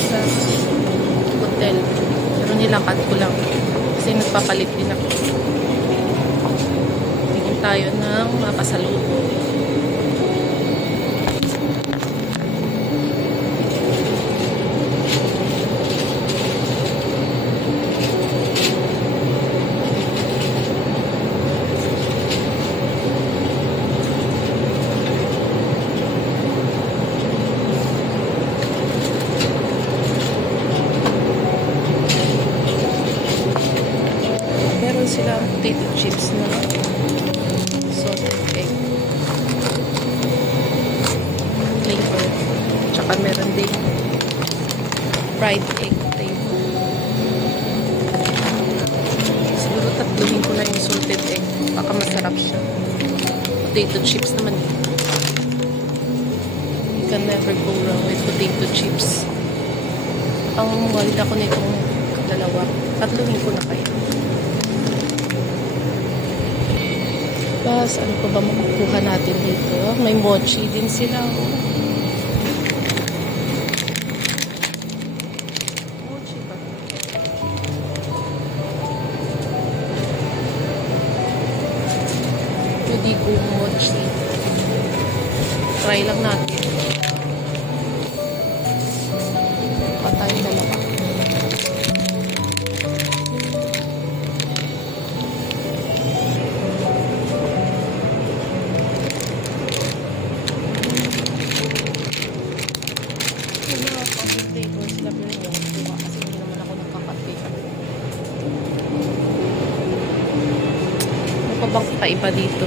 sa hotel. Pero nilakad ko lang. Kasi nagpapalit din ako. Tingin tayo ng mapasalubo. Sila potato chips na salted egg flavor, tsaka meron din fried egg flavor. Siguro tatluhin ko na yung salted egg, baka masarap siya. Potato chips naman, you can never go wrong with potato chips. Ang walid ako nitong dalawa, tatluhin ko na kaya. Tapos, ano pa ba makukuha natin dito? May mochi din sila. Mochi ba? Hindi ko mochi. Try lang natin. Patay dalawa. Bang paiba dito.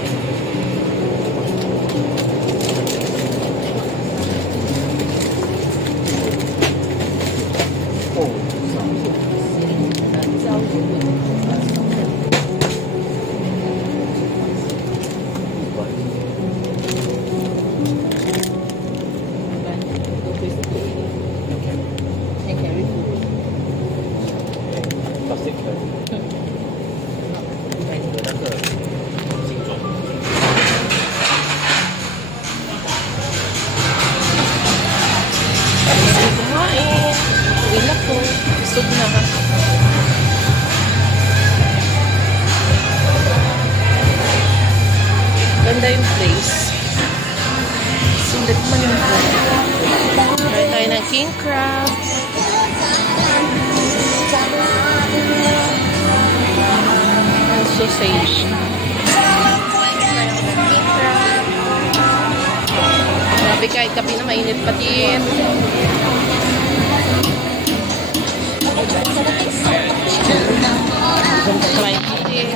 Busog na ha. Ganda yung place. Sulit man yung place. Try tayo ng king crabs. And sausage. Grabe, kahit kape na mainit pa din. Try natin.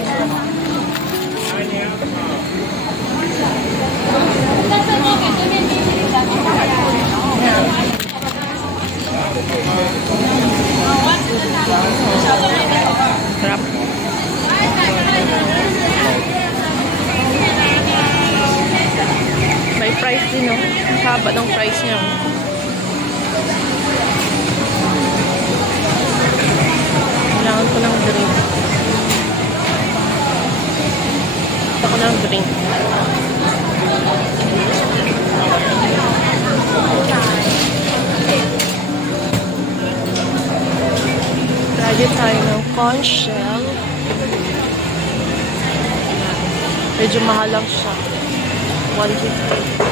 Sarap. May price din, no? Ang haba ng price niya. Kailangan ko ng drink. Gusto ko ng drink. Try tayo ng corn shell. Medyo mahal lang siya. 150.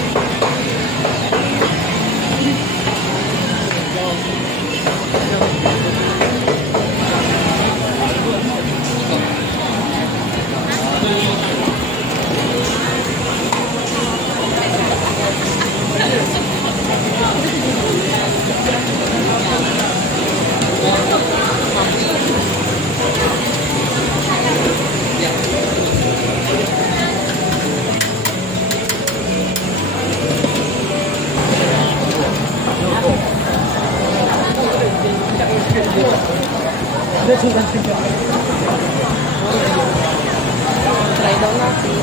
Try daw natin.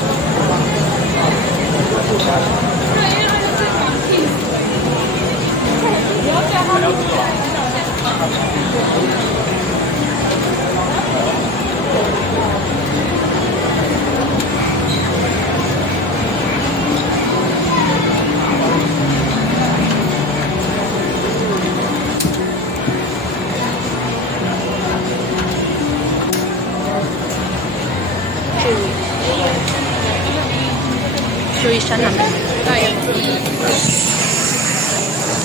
pinsan namin. Kaya.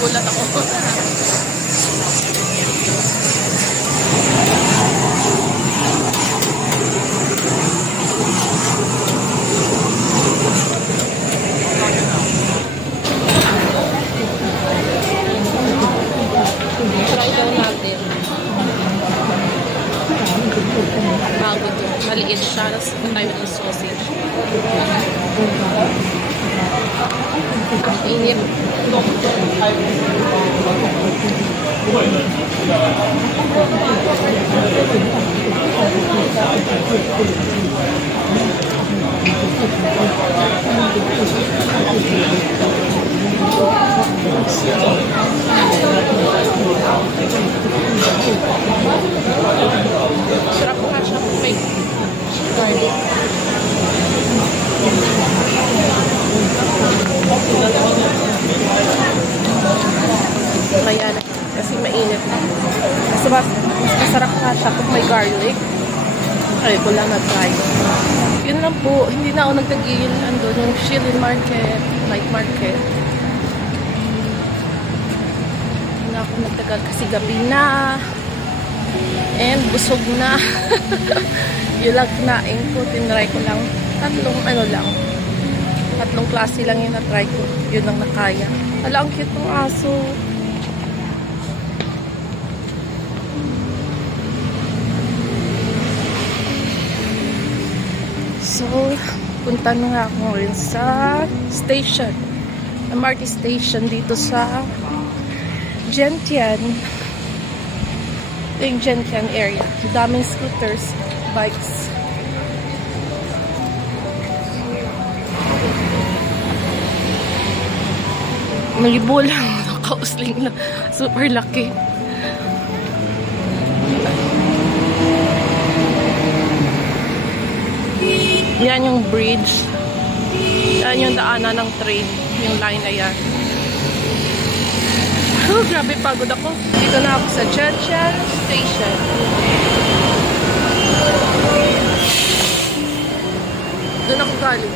Gulat ako. Try daw natin. Bago ito. Maliit siya. Tapos tayo ng sausage. Ang inip. Sarap ko nga siya kung may garlic. Kaya na, kasi mainit na. Kasi mas masarap nga siya kung may garlic. Ay, ko lang na-try. Yun lang po, hindi na ako nagtagil. Andun yung Shilin Market, night market. Hindi na ako nagtagal kasi gabi na. And busog na. Yung lang kinain ko, tinry ko lang. Tatlong klase lang yung na-try ko. Yun ang nakaya. Hala, ang cute ng aso. So, punta na nga ako rin sa station. MRT station dito sa Gentian. Yung Gentian area. Daming scooters, bikes. Malibo lang. Nakausling lang. Super laki. Yan yung bridge. Yan yung daanan ng train. Yung line na yan. Oh, grabe pagod ako. Dito na ako sa Gentian Station. Doon ako galing.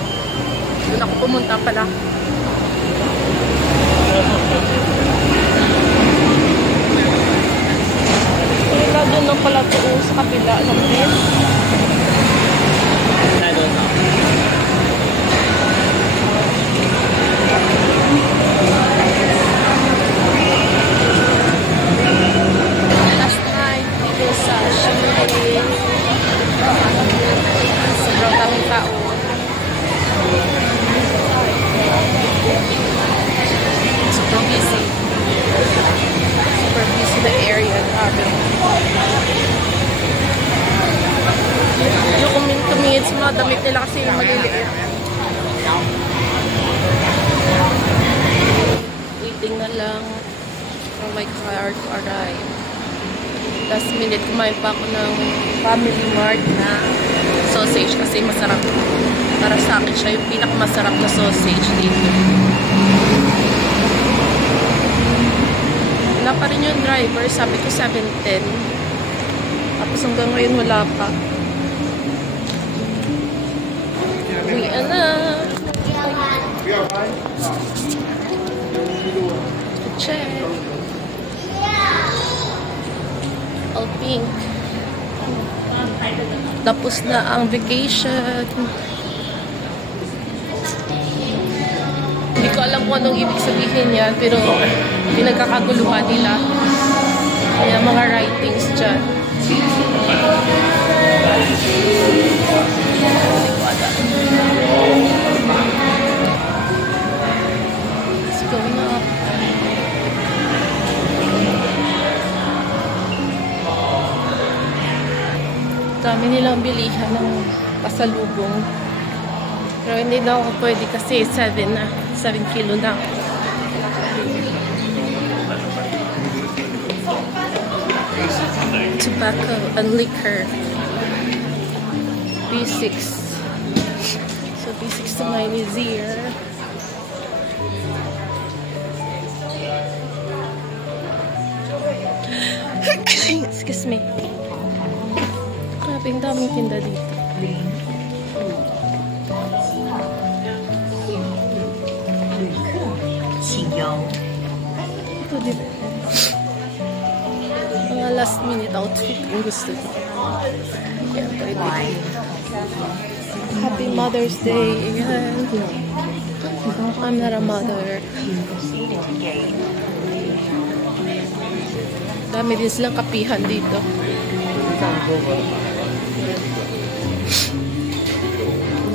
Doon ako pumunta pala. Wala doon lang pala doon sa kapila ng train. I don't know. Last night, dito sa Shilin. Sobrang daming tao. Super busy. Super busy the area. Yung tumingin sa mga damit nila kasi maliliit. Waiting na lang for my car to arrive. Last minute, kumain pa ako ng Family Mart na sausage kasi masarap. Para sa akin siya yung pinakamasarap na sausage dito. Wala pa rin yung driver. Sabi ko 7:10. Tapos hanggang ngayon wala pa. Uwi na. Check. All pink. Tapos na ang vacation. Hindi ko alam kung anong ibig sabihin yan, pero pinagkakaguluhan nila. Kaya mga writings dyan. It's going up. Dami nilang bilihan ng pasalubong. Pero hindi na ako pwede kasi 7 kilo na. Tobacco and liquor. B6. So B6 to mine is here. Excuse me. Grabe, ang daming tinda dito. 汽油。 Ito din. Mga last minute outfit kung gusto ko. Ayan, pwede. Happy Mother's Day. Ayan. I'm not a mother. Dami din silang kapihan dito.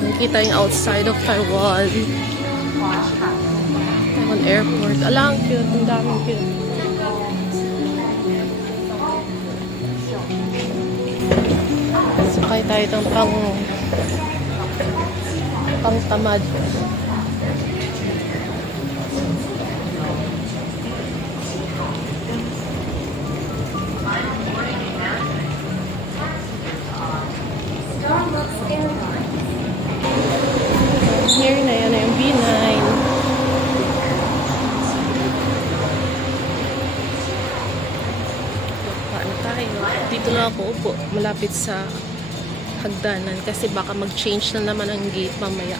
Nakikita yung outside of Taiwan. Taiwan Airport. Alang cute. Ang daming cute. Sakay tayo ng pang tamad. Here na yan, yung B9. Paano tayo? Dito na ako upo, malapit sa hagdanan kasi baka mag-change na naman ang gate mamaya.